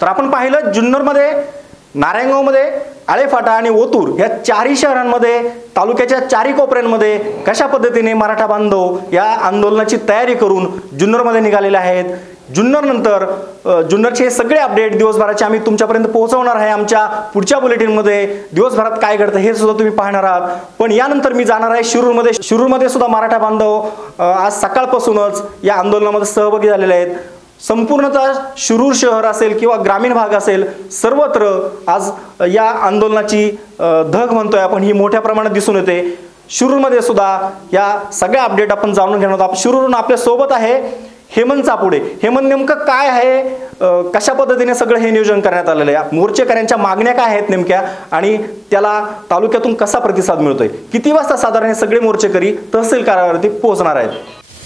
तर आपण पाहिलं जुन्नरमध्ये नारायणगावमध्ये आळेफाटा आणि ओतूर या चारही शहरांमध्ये तालुक्याच्या चारही कोपऱ्यांमध्ये कशा पद्धतीने मराठा बांधव या आंदोलनाची तयारी करून जुन्नरमध्ये निघालेले आहेत? जुन्नरनंतर जुन्नरचे हे सगळे अपडेट दिवसभराचे आम्ही तुमच्यापर्यंत पोहोचवणार आहे आमच्या पुढच्या बुलेटिनमध्ये. दिवसभरात काय घडतं हे सुद्धा तुम्ही पाहणार आहात. पण यानंतर मी जाणार आहे शिरूरमध्ये. शिरूरमध्ये सुद्धा मराठा बांधव आज सकाळपासूनच या आंदोलनामध्ये सहभागी झालेले आहेत. संपूर्णतः शिरूर शहर असेल किंवा ग्रामीण भाग असेल सर्वत्र आज या आंदोलनाची धग म्हणतोय आपण ही मोठ्या प्रमाणात दिसून येते. शिरूरमध्ये सुद्धा या सगळ्या अपडेट आपण जाणून घेणार आहोत. आप- शिरूरहून आपल्यासोबत आहे हेमंत चापुडे हेमंत नेमकं काय आहे? कशा पद्धतीने सगळं हे नियोजन करण्यात आलेलं आहे? मोर्चेकऱ्यांच्या मागण्या काय आहेत नेमक्या? आणि त्याला तालुक्यातून कसा प्रतिसाद मिळतोय? किती वाजता साधारण हे सगळे मोर्चेकरी तहसील कार्यालयावरती पोहोचणार आहेत?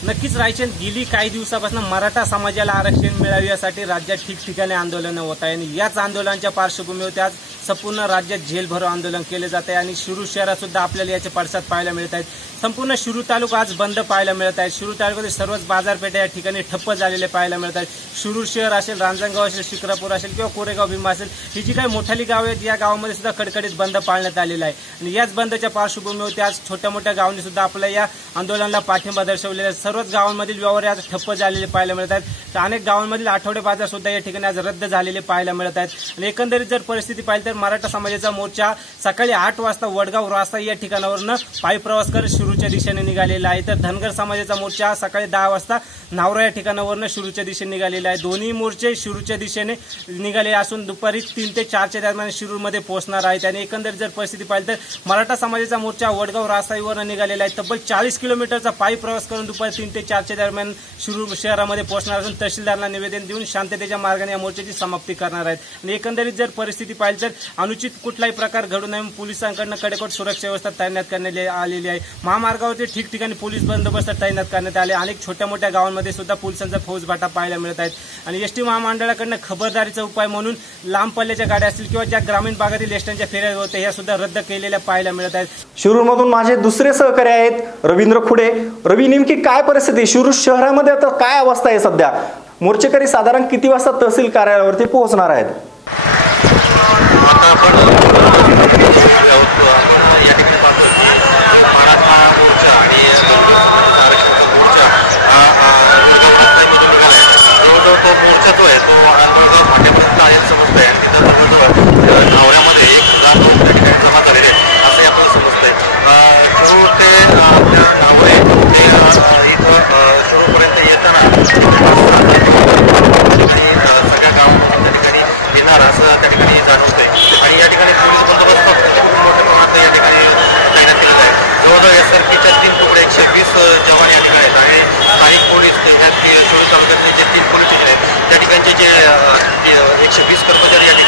नक्कीच रायचंद गेली काही दिवसापासून मराठा समाजाला आरक्षण मिळावे यासाठी राज्यात ठिकठिकाणी आंदोलनं होत आहे आणि याच आंदोलनाच्या पार्श्वभूमीवर आज संपूर्ण राज्यात झेलभरो आंदोलन केले जात आहे आणि शिरूर शहरात सुद्धा आपल्याला याचे पडसाद पाहायला मिळत आहेत. संपूर्ण शिरू तालुका आज बंद पाहायला मिळत आहे. शिरू तालुक्यातील सर्वच बाजारपेठा या ठिकाणी ठप्प झालेले पाहायला मिळत आहेत. शिरूर शहर असेल रांजणगाव असेल शिक्रापूर असेल किंवा कोरेगाव भीमा असेल ही जी काही मोठाली गावं आहेत या गावामध्ये सुद्धा कडकडीत बंद पाळण्यात आलेला आहे. आणि याच बंदच्या पार्श्वभूमीवर आज छोट्या मोठ्या गावांनी सुद्धा आपल्या या आंदोलनाला पाठिंबा दर्शवलेला आहे. सर्वच गावांमधील व्यवहार आज ठप्प झालेले पाहायला मिळत आहेत. तर अनेक गावांमधील आठवडे बाजार सुद्धा या ठिकाणी आज रद्द झालेले पाहायला मिळत आहेत. आणि एकंदरीत जर परिस्थिती पाहिली तर मराठा समाजाचा मोर्चा सकाळी आठ वाजता वडगाव रास्ता या ठिकाणावरनं पायी प्रवास करत शिरूच्या दिशेने निघालेला आहे. तर धनगर समाजाचा मोर्चा सकाळी दहा वाजता नावरा या ठिकाणावरनं शिरूच्या दिशेने निघालेला आहे. दोन्ही मोर्चे शिरूच्या दिशेने निघाले असून दुपारी तीन ते चारच्या दरम्यान शिरूरमध्ये पोहोचणार आहेत. आणि एकंदरीत जर परिस्थिती पाहिली तर मराठा समाजाचा मोर्चा वडगाव रास्ताईवरनं निघालेला आहे. तब्बल चाळीस किलोमीटरचा पायी प्रवास करून दुपारी तीन ते चारच्या दरम्यान शिरूर शहरामध्ये पोहोचणार असून तहसीलदारांना निवेदन देऊन शांततेच्या मार्गाने या मोर्चाची समाप्ती करणार आहेत. आणि एकंदरीत जर परिस्थिती पाहिली तर अनुचित कुठलाही प्रकार घडू नये म्हणून पोलिसांकडनं कडेकोट सुरक्षा व्यवस्था तैनात करण्यात आलेली आहे. महामार्गावरती ठिकठिकाणी पोलीस बंदोबस्त तैनात करण्यात आले. अनेक छोट्या मोठ्या गावांमध्ये सुद्धा पोलिसांचा फौजभाटा पाहायला मिळत आहेत. आणि एसटी महामंडळाकडनं खबरदारीचा उपाय म्हणून लांब पल्ल्याच्या गाड्या असतील किंवा ज्या ग्रामीण भागातील एसट्यांच्या फेऱ्या होत्या ह्या सुद्धा रद्द केलेल्या पाहायला मिळत आहेत. शिरूरमधून माझे दुसरे सहकारी आहेत रवींद्र खुडे. रवी नेमकी काय परिस्थिती? शिरूर शहरामध्ये आता काय अवस्था आहे सध्या? मोर्चेकरी साधारण किती वाजता तहसील कार्यालयावरती पोहोचणार आहेत? आता आपण पाहतो की मराठा मोर्चा आणि आरक्षणाचा मोर्चा हा मुंबईमधून निघाला आहे जवळजवळ तो मोर्चा जो आहे तो आंबेगाव फाट्यापर्यंत आहे समजतंय आणि तिथं जवळजवळ नावऱ्यामध्ये एक हजार लोक त्या ठिकाणी जमा झालेले आहेत असंही आपल्याला समजतंय शिरूर ते आपल्या नावरे ते इथं शिरूरपर्यंत येताना ठिकाणी सगळ्या गावांमध्ये त्या ठिकाणी येणार असं त्या ठिकाणी जाणवतंय आणि या ठिकाणी पोलीस बंदोबस्त खूप मोठ्या प्रमाणात या ठिकाणी तैनात केलेला आहे जवळजवळ एस आर पीच्या तीन तुकडे एकशे वीस जवान या ठिकाणी आहेत आणि स्थानिक पोलीस ह्या चोवीस तालुक्यातले जे तीन पोलीस स्टेशन आहेत त्या ठिकाणचे जे अ, ते, वीस कर्मचारी या ठिकाणी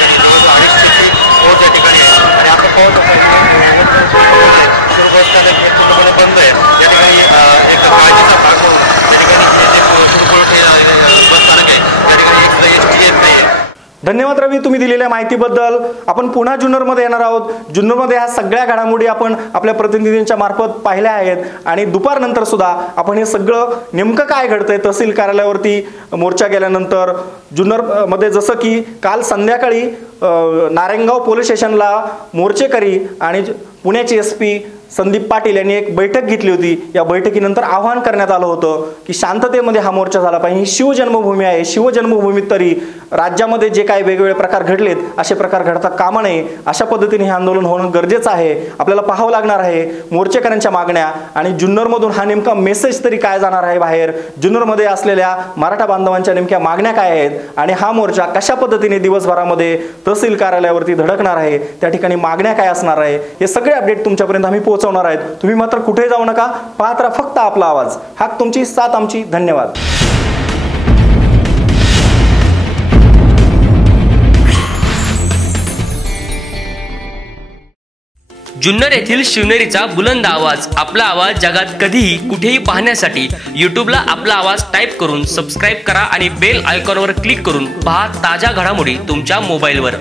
धन्यवाद रवी तुम्ही दिलेल्या माहितीबद्दल. आपण पुन्हा जुन्नरमध्ये येणार आहोत. जुन्नरमध्ये ह्या सगळ्या घडामोडी आपण आपल्या प्रतिनिधींच्या मार्फत पाहिल्या आहेत. आणि दुपारनंतर सुद्धा आपण हे सगळं नेमकं काय घडतंय तहसील कार्यालयावरती मोर्चा गेल्यानंतर जुन्नरमध्ये जसं की काल संध्याकाळी नारायणगाव पोलीस स्टेशनला मोर्चेकरी आणि ज- पुण्याचे एस पी संदीप पाटील यांनी एक बैठक घेतली होती. या बैठकीनंतर आवाहन करण्यात आलं होतं की शांततेमध्ये हा मोर्चा झाला पाहिजे. ही शिवजन्मभूमी आहे. शिवजन्मभूमीत तरी राज्यामध्ये जे काही वेगवेगळे प्रकार घडलेत असे प्रकार घडता कामा नये. अशा पद्धतीने हे आंदोलन होणं गरजेचं आहे. आपल्याला पाहावं लागणार आहे मोर्चेकऱ्यांच्या मागण्या आणि जुन्नरमधून हा नेमका मेसेज तरी काय जाणार आहे बाहेर? जुन्नरमध्ये असलेल्या मराठा बांधवांच्या नेमक्या मागण्या काय आहेत? आणि हा मोर्चा कशा पद्धतीने दिवसभरामध्ये तहसील कार्यालयावरती धडकणार आहे? त्या ठिकाणी मागण्या काय असणार आहे? हे सगळे अपडेट तुमच्यापर्यंत आम्ही पोहोचवणार आहेत. तुम्ही मात्र कुठे जाऊ नका. पाहत राहा फक्त आपला आवाज. हाक तुमची साथ आमची धन्यवाद. जुन्नर येथील शिवनेरीचा बुलंद आवाज. आपला आवाज जगात कधीही कुठेही पाहण्यासाठी यूट्यूबला आपला आवाज टाईप करून सबस्क्राईब करा आणि बेल आयकॉनवर क्लिक करून पहा ताज्या घडामोडी तुमच्या मोबाईलवर.